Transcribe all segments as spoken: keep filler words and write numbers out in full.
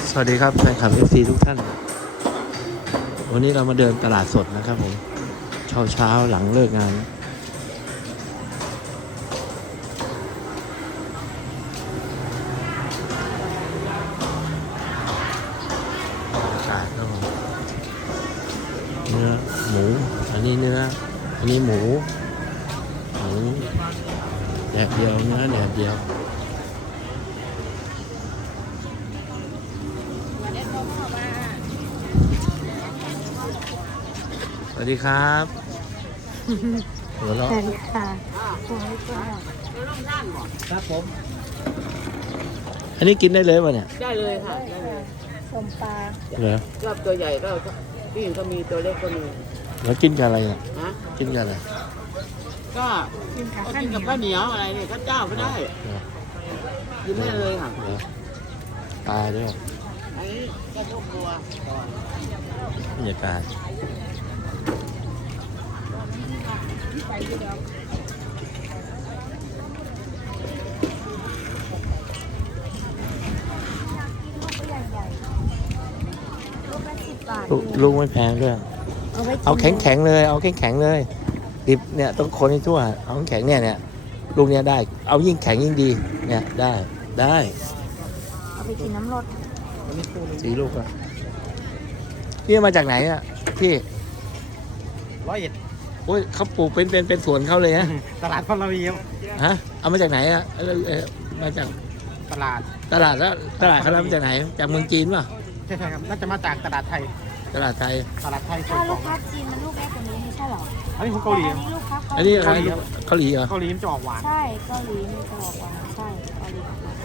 สวัสดีครับแฟนคลับ เอฟ ซี ทุกท่านวันนี้เรามาเดินตลาดสดนะครับผมเช้าเช้าหลังเลิกงานอากาศครับผมเนื้อหมูอันนี้เนื้ออันนี้หมูหมูแดดเดียวเนื้อแดดเดียวสวัสดีครับหัวเราะสวัสดีค่ะสวัสดีค่ะครับผมอันนี้กินได้เลยวะเนี่ยได้เลยค่ะได้เลยสมปลาเหรอรอบตัวใหญ่ก็ที่อื่นก็มีตัวเล็กก็มีแล้วกินกับอะไรเนี่ยนะกินกับอะไรก็กินกับก็ข้าวกินเหนีกัยบวข้าวเหนียวอะไรเนี่ยข้าวเจ้าก็ได้เหรอกินได้เลยค่ะเหรอปลาด้วยอันนี้ก็ทุกตัวก่อนบรรยากาศลูกลูกไม่แพงด้วยเอาไว้เอาแข็งแข็งๆเลย เอาแข็งแข็งๆเลยดิบเนี่ยต้องคนให้ทั่ว เอาแข็งๆเนี่ยเนี่ยลูกเนี้ยได้ เอายิ่งแข็งยิ่งดี เนี่ยได้ได้เอาไปกินน้ำรสสีลูกอะพี่มาจากไหนอ่ะพี่ร้อยเอ็ดโอ้ยเขาปลูกเป็นเป็นเป็นสวนเขาเลยฮะตลาดพลวีครับฮะเอามาจากไหนอ่ะเอ่อเอ่อมาจากตลาดตลาดแล้วตลาดเขารับมาจากไหนจากเมืองจีนป่ะใช่ใช่ครับน่าจะมาจากตลาดไทยตลาดไทยตลาดไทยส่ถ้างขลูอก งค้าจีนมันลูกแรกกว่านี้ไม่ใช่หรออันนี้ของเกาหลีอันนี้ลูกค้าอันนี้อะไรเกาหลีเหรอเกาหลีมันจะออกหวานใช่เกาหลีมีตลอดวันใช่เกาหลี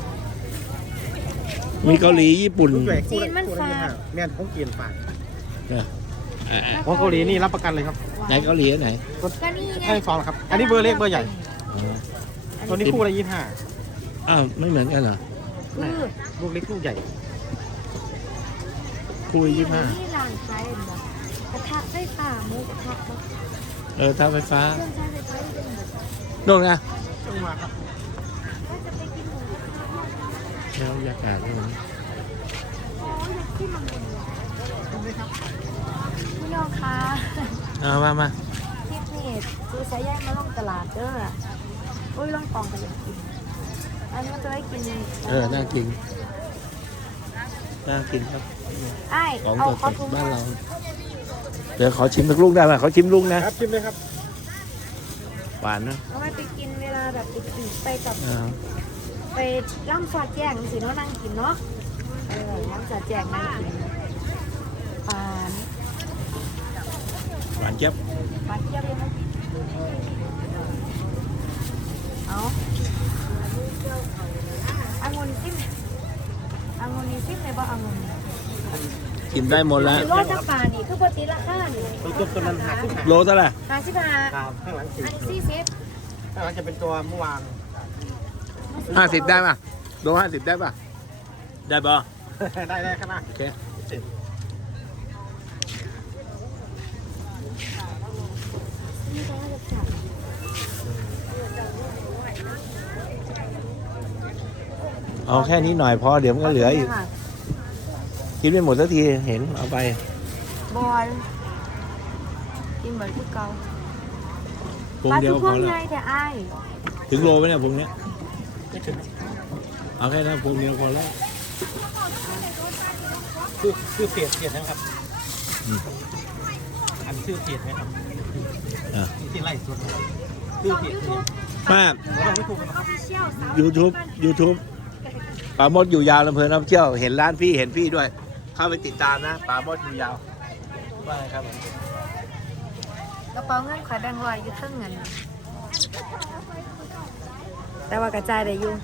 มีเกาหลีญี่ปุ่นจีนมันฝาดแม่นของจีนฝาดเนี่ยอ่าของเกาหลีนี่รับประกันเลยครับไหนเกาหลีอันไหนก็นี่ไงให้ซองครับ อันนี้เบอร์เล็กเบอร์ใหญ่อ๋อตัวนี้คู่ละยี่สิบห้าอ้าวไม่เหมือนกันเหรอคือลูกเล็กลูกใหญ่คุยยี่ห้าที่ร้านขายเหรอกระทะไฟฟ้าหมูกระทะเครื่องเออเท่าไฟฟ้าใช้ไฟฟ้าเป็นแบบโน่นนะลงมาครับก็จะไปกินหมูกระทะแล้วบรรยากาศด้วยนะโอ้ยอยากกินมันเลยพี่น้องคะเอามามาทิปนี่ซื้อสายใยมาลงตลาดเด้ออุ้ยลองปองกันอยากกินอันนี้มันจะได้กินเออน่ากินน่ากินครับไอ้ของเอาสขอดถุงๆบ้านเรา เดี๋ยวขอชิมสักลูกได้ไหมขอชิมลูกนะครับชิมเลยครับหวานนะเอาไว้ไปกินเวลาแบบไปกินไปกับอ่าไปล่ำสอดแจงสิเนาะนั่งกินเนาะเออล่ำสอดแจงนั่งกินปานหวานเจี๊ยบปานเทียบเลยมั้ยเอาอังุนซิมอังุนนี่ซิมเลยบ่อังุนกินได้หมดแล้วโลจักปานี่คือปกติราคานี่ตัวตัวตัวนั้นหาที่หาโลเท่าไหร่ห้าสิบห้าตามข้างหลังสีอันนี้สี่สิบข้างหลังจะเป็นตัวเมื่อวานห้าสิบได้ป่ะโลห้าสิบได้ป่ะ ได้ป่ะได้ได้ข้างหน้าโอเคนี่ก็น่าจะจับเอาแค่นี้หน่อยพอเดี๋ยวมันก็เหลืออีก กินไม่หมดสักทีเห็นเอาไปบอยกินเหมือนที่เก่าพวงปลาเดียทุวกพพวอง แล้วไงแต่ไอ้ายถึงโลไหมเนี่ยพวงเนี้ยเอาแค่นั้นพวงเดียวพอแล้วชื่อชื่อเพจเพจนะครับอืมอันชื่อเพจนะครับอ่ะที่ไล่สดนะครับชื่อเพจเนี่ยมากเราไม่ถูกนะครับ YouTube YouTube ป่าโมดอยู่ยาวลำเพลินน้ำเชี่ยวเห็นร้านพี่เห็นพี่ด้วย เข้าไปติดตามนะป่าโมดอยู่ยาวว่าไงครับกระเป๋าเงินขายแบงค์ร้อยอยู่เครื่องเงิน แต่ว่ากระจายได้อยู่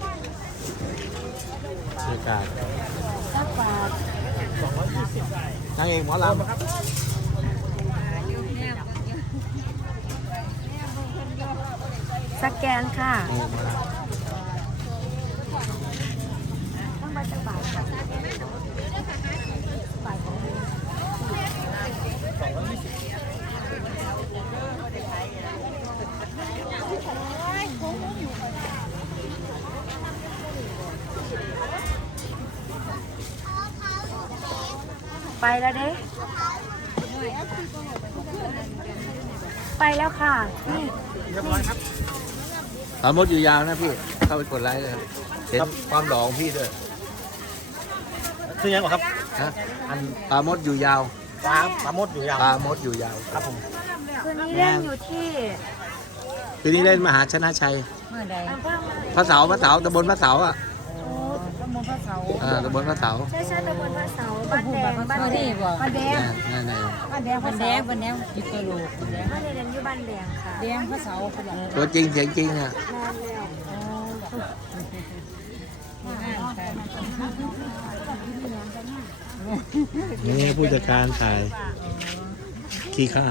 บรรยากาศสักบาทนางเอกหมอลำครับสแกนค่ะต้องไปจักบาทค่ะบาทของเงินไปแล้วเด้ไปแล้วค่ะนี่เรียบร้อยครับปลาหมดอยู่ยาวนะพี่ เข้าไปกดไลค์เลยครับเห็นความหล่อของพี่ด้วยคือยังไงครับฮะอันปลาหมดอยู่ยาวปลาปลาหมดอยู่ยาวปลาหมดอยู่ยาวครับผมคืนนี้เล่นอยู่ที่คืนนี้เล่นมหาชนะชัยเมื่อใดอำเภอพระเสาตำบลพระเสาตำบลพระเสาอ่ะตำบลพระเสาอ่าตำบลพระเสาใช่ใช่ตำบลพระเสาบ้านแดงบ้านแดงบ้านแดงนั่นนั่นบ้านแดงบ้านแดงบ้านแดงอยู่กะโหลกบ้านแดงบ้านแดงอยู่บ้านแดงค่ะแดงพระเสาคนละตัวจริงเสียงจริงอ่ะนานแล้วนี่ผู้จัดการถ่ายขี้ข้า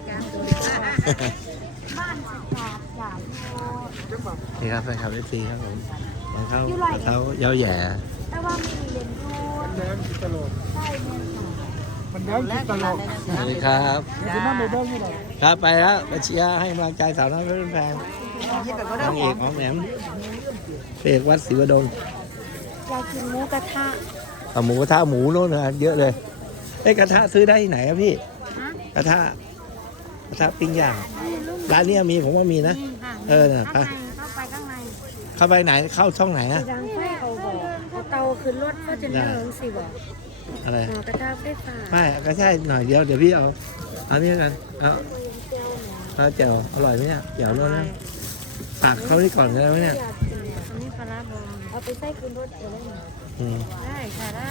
บ้านสิกาดหยาดโพนี่ครับแฟนคลับเอฟซีครับผมของเขาเขาเย้าแหย่แต่ว่ามีเรียนยูนแดงจิตโลกใช่เนี่ยค่ะมันแดงจิตโลกสวัสดีครับคือมันไม่เด้งนี่หรอครับไปแล้วไปเชียร์ให้กำลังใจสาวน้อยเพื่อนแพงนางเอกของแหนมพระเอกวัดศรีวดลอยากกินหมูกระทะเอาหมูกระทะหมูโน่นนะเยอะเลยไอ้ยกระทะซื้อได้ที่ไหนอะพี่ฮะกระทะกระทะปิ้งย่างร้านเนี้ยมีผมว่ามีนะนี่ค่ะเออน่ะข้างในเข้าไปข้างในเข้าไปไหนเข้าช่องไหนอะดังไฟเขาบอกเอาเตาขึ้นรถก็จะเนิงสิบอกอะไรหอกระทะไฟฟ้าไม่ก็ใช่หน่อยเดียวเดี๋ยวพี่เอาเอานี่กันเอาเจียวหมูเอาแจ่วอร่อยไหมเนี่ยแจ่วโน่นนะฝากเขานี่ก่อนก็ได้ไหมเนี่ยอยากกินเนี่ยอันนี้ปลาร้าบองเอาไปใส่ขึ้นรถเองได้ไหมอืมได้ค่ะได้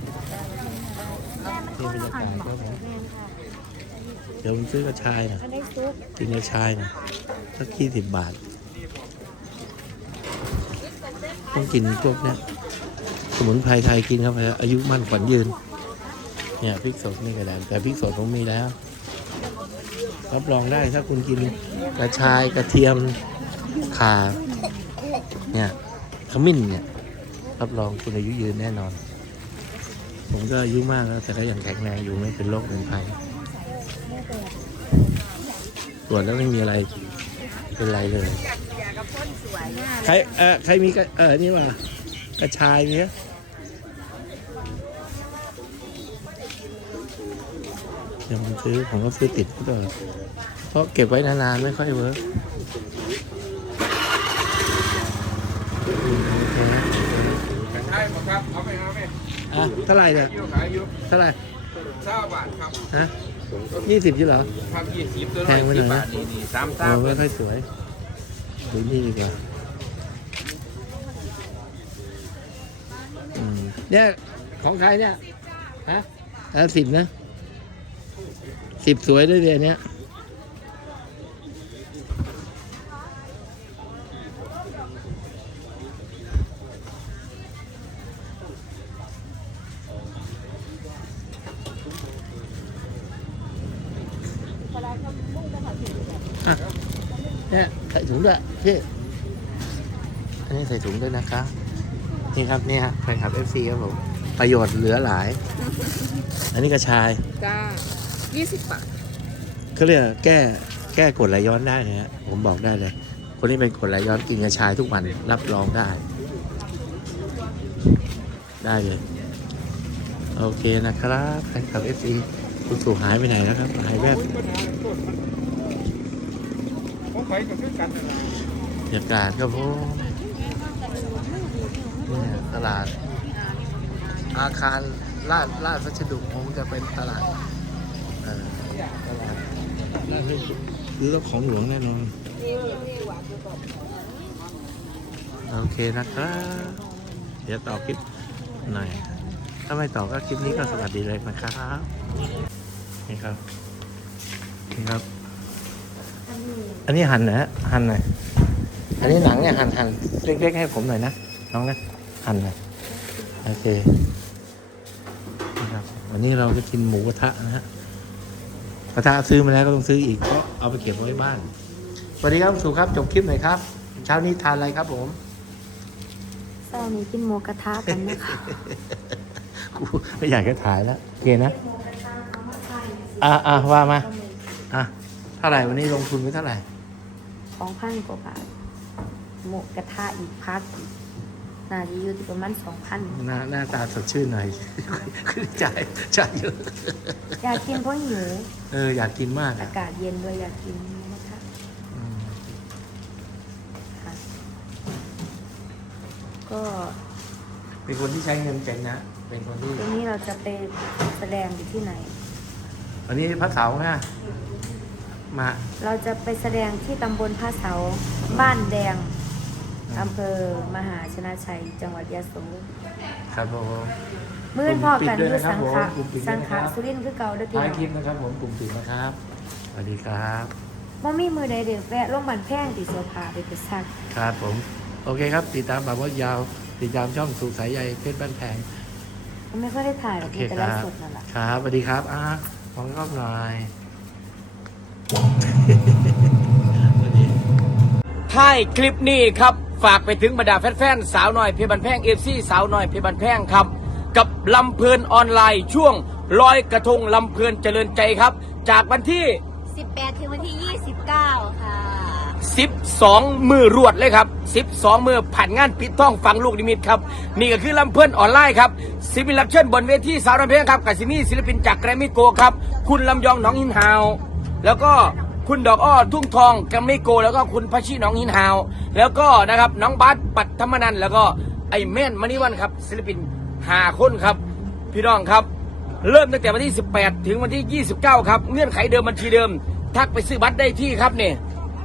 นี่บรรยากาศครับผมแมนค่ะเดี๋ยวผมซื้อกระชายนะอันนี้ซุปกินกระชายนะสักยี่สิบบาท ต้องกินพวกเนี้ยสมุนไพรไทยกินเข้าไปแล้วอายุมั่นขวัญยืน เนี่ยพริกสดนี่ก็ได้แต่พริกสดผมมีแล้วรับรองได้ถ้าคุณกินกระชายกระเทียมข่าเนี่ยขมิ้นเนี่ยรับรองคุณอายุยืนแน่นอน ผมก็อายุมากแล้วแต่ก็ยังแข็งแรงอยู่ไม่เป็นโรคเป็นภัยตรวจแล้วไม่มีอะไรเป็นไรเลยใครเออใครมีกระเออนี่ว่ากระชายเนี้ยเดี๋ยวผมซื้อผมก็ซื้อติดก็ได้เพราะเก็บไว้นานๆไม่ค่อยเวิร์กโอเคนะใช่ครับเอาไปเอาไปอ่ะเท่าไหร่เนี่ยอยู่ขายอยู่เท่าไหร่เก้าบาทครับฮะยี่สิบใช่เหรอครับยี่สิบตัวแพงไปหน่อยนะบาทนี่นี่สามเอสามอไม่ค่อยสวยดูนี่ดีกว่าอืมเนี่ยของใครเนี่ยฮะเออสิบนะสิบสวยด้วยเดือนเนี้ยอ่ะเนี่ยใส่ถุงด้วยพี่อันนี้ใส่ถุงด้วยนะคะนี่ครับนี่ฮะแฟนคลับเอฟซีครับผมประโยชน์เหลือหลาย อันนี้กระชายจ้ายี่สิบบาทเขาเรียกแก้แก้กรดไหลย้อนได้นะฮะผมบอกได้เลย คนที่เป็นกรดไหลย้อนกินกระชายทุกวันรับรองได้ ได้เลย โอเคนะครับแฟนคลับเอฟซีคุณสู่หายไปไหนแล้วครับหายแวบผมไปกับคือกันนะบรรยากาศครับผมเนี่ยตลาด อาคารลาดลาดพัสดุคงจะเป็นตลาดเอ่อตลาดลาดพัสดุหรือของหลวงแน่นอนโอเคนะครับ เดี๋ยวต่อคลิปหน่อย ถ้าไม่ต่อก็คลิปนี้ก็สวัสดีเลยนะครับนี่ครับนี่ครับ อันนี้หั่นนะฮะหั่นหน่อยอันนี้หนังเนี่ยหั่นหั่นเล็กๆให้ผมหน่อยนะน้องนะหั่นหน่อยโอเคนะครับวันนี้เราจะกินหมูกระทะนะฮะกระทะซื้อมาแล้วก็ต้องซื้ออีกเพราะเอาไปเก็บไว้บ้านสวัสดีครับสุครับจบคลิปหน่อยครับเช้านี้ทานอะไรครับผมเช้านี้กินหมูกระทะกันนะคะกูไม่อยากจะถ่ายแล้วโอเคนะอ่ะอ่ะว่ามาอ่ะเท่าไหร่วันนี้ลงทุนไปเท่าไหร่สองพันกว่าบาทหมูกระทะอีกพักอีกน่าจะอยู่ที่ประมาณสองพันหน้าหน้าตาสดชื่นหน่อย คือจ่ายจ่ายเยอะอยากกินเพราะหิวเอออยากกินมากอาอ่ะกาศเย็นด้วยอยากกินนะคะอืมค่ะก็เป็นคนที่ใช้เงินเป็นนะ เป็นคนที่ทีนี้เราจะไปแสดงอยู่ที่ไหนวันนี้พระเสาร์ฮะมาเราจะไปแสดงที่ตำบลพระเสาบ้านแดงอำเภอมหาชนะชัยจังหวัดยะโสครับผมมื่นพ่อกันอยู่สังขะกลุ่มปิดด้วยสังนะครัขะบสุรินทร์คือเก่าเด้อพี่ท้ายน้องคลิปนะครับผมกลุ่มปิดนะครับสวัสดีครับบ่มีมือใดเด็กแวะลงบันแพงติเสื้อผ้าไปไปซักครับผม โอเคครับ ติดตามแบบว่ายาว ติดตามช่องสุสายใยเพชรบ้านแพงมันไม่ค่อยได้ถ่ายหรอโอก เคมีแต่คไลรับฟ์สดนั่นแหละครับสวัสดีครับอ่ะมองกล้องหน่อยท้ายคลิปนี้ครับฝากไปถึงบรรดาแฟนๆสาวน้อยเพชรบันแพงเอฟซีสาวน้อยเพชรบันแพงครับกับลำเพลินออนไลน์ช่วงลอยกระทงลำเพลินเจริญใจครับ จากวันที่สิบแปดถึงวันที่ยี่สิบเก้าค่ะสิบสอง มือรวดเลยครับสิบสอง มือผ่านงานปิดท้องฟังลูกนิมิตครับนี่ก็คือลำเพลินออนไลน์ครับศิลปินรับเชิญบนเวทีสาวน้อยเพชรครับกับซิมี่ศิลปินจากแกรมมี่โกครับคุณลำยองหนองหินฮาวแล้วก็คุณดอกอ้อทุ่งทองแกรมมี่โกแล้วก็คุณพัชชีหนองหินฮาวแล้วก็นะครับน้องบาสปัตธรรมนันท์แล้วก็ไอ้แม่นมณีวันครับศิลปินห้าคนครับพี่น้องครับเริ่มตั้งแต่วันที่สิบแปดถึงวันที่ยี่สิบเก้าครับเงื่อนไขเดิมบัญชีเดิมทักไปซื้อบัตรได้ที่ครับเนี่ย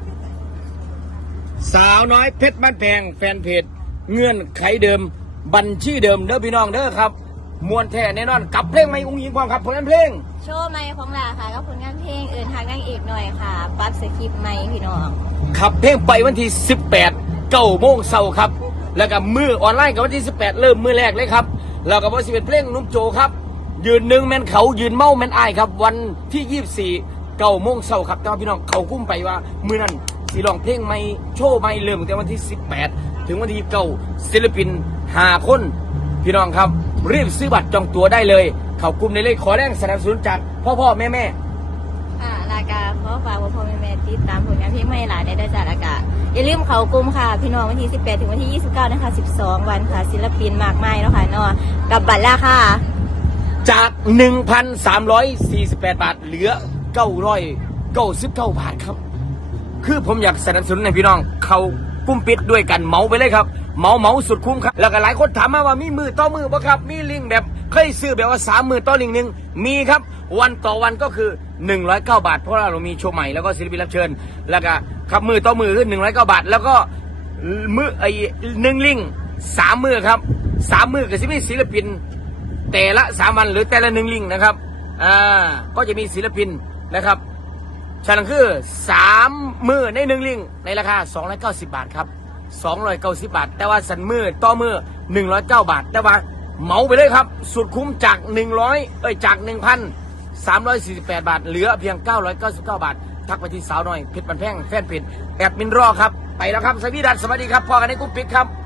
สาวน้อยเพชรบ้านแพงแฟนเพจเงื่อนไขเดิมบัญชีเดิมเด้อพี่น้องเด้อครับมวนแท้แน่นอนกับเพลงไม่อุ้งยิงความครับผลงานเพลงโชว์ใหม่ของหลาค่ะก็ผลงานเพลงเอินทางนางเอกหน่อยค่ะปรั๊บสคริปต์ใหม่พี่น้องขับเพลงไปวันที่สิบแปดเก้าโมงเช้าครับแล้วก็มือออนไลน์กับวันที่สิบแปดเริ่มมือแรกเลยครับแล้วก็วันที่สิบเอ็ดเพลงนุ่มโจครับยืนหนึ่งแมนเขายืนเมาแมนอายครับวันที่ยี่สิบสี่เก้าโมงเช้าครับแต่ว่าพี่น้องเขากุ้มไปว่ามือนั้นสีร้องเพลงใหม่โชว์ใหม่เริ่มตั้งแต่วันที่สิบแปดถึงวันที่ยี่สิบเก้าศิลปินห้าคนพี่น้องครับรีบซื้อบัตรจองตั๋วได้เลยเขากุ้มในเลขขอแรงสนับสนุนจากพ่อพ่อแม่แม่อ่ารายการขอฝากพ่อพ่อแม่แม่ติดตามผลงานเพลงใหม่หลายได้ได้จากรายการอย่าลืมเขากลุ่มค่ะพี่น้องวันที่สิบแปดถึงวันที่ยี่สิบเก้านะคะสิบสองวันค่ะศิลปินมากมายแล้วค่ะเนาะกับบัตรราคาจาก หนึ่งพันสามร้อยสี่สิบแปด บาท เหลือ เก้าร้อยเก้าสิบเก้า บาทครับ คือผมอยากสนับสนุนให้พี่น้อง เขากุ้มปิดด้วยกันเมาไปเลยครับ เมาเมาสุดคุ้มครับ แล้วก็หลายคนถามมาว่ามีมือต่อมือป่ะครับ มีลิงก์แบบเคยซื้อแบบว่าสามมือต่อลิงก์หนึ่งมีครับ วันต่อวันก็คือ หนึ่งร้อยเก้า บาท เพราะว่าเรามีโชว์ใหม่แล้วก็ศิลปินรับเชิญ แล้วก็ครับมือต่อมือคือหนึ่งร้อยเก้า บาท แล้วก็มือไอ้หนึ่งลิงก์สามมือครับสามมือกับศิลปินศิลปิน แต่ละสามวันหรือแต่ละหนึ่งลิงก์นะครับ อ่า ก็จะมีศิลปินนะครับฉะนั้นคือสามมือในหนึ่งลิงก์ในราคาสองร้อยเก้าสิบบาทครับสองร้อยเก้าสิบบาท แต่ว่าสันมือต่อมือหนึ่งร้อยเก้าบาท แต่ว่าเหมาไปเลยครับ สุดคุ้มจากหนึ่งร้อยเอ้ยจากหนึ่งพันสามร้อยสี่สิบแปดบาท เหลือเพียงเก้าร้อยเก้าสิบเก้าบาท ทักไปที่สาวน้อยเพชรบันแพงแฟนเพจแอดมินรอครับ ไปแล้วครับสวัสดีดัสสวัสดีครับพอกันในกรุ๊ปปิดครับ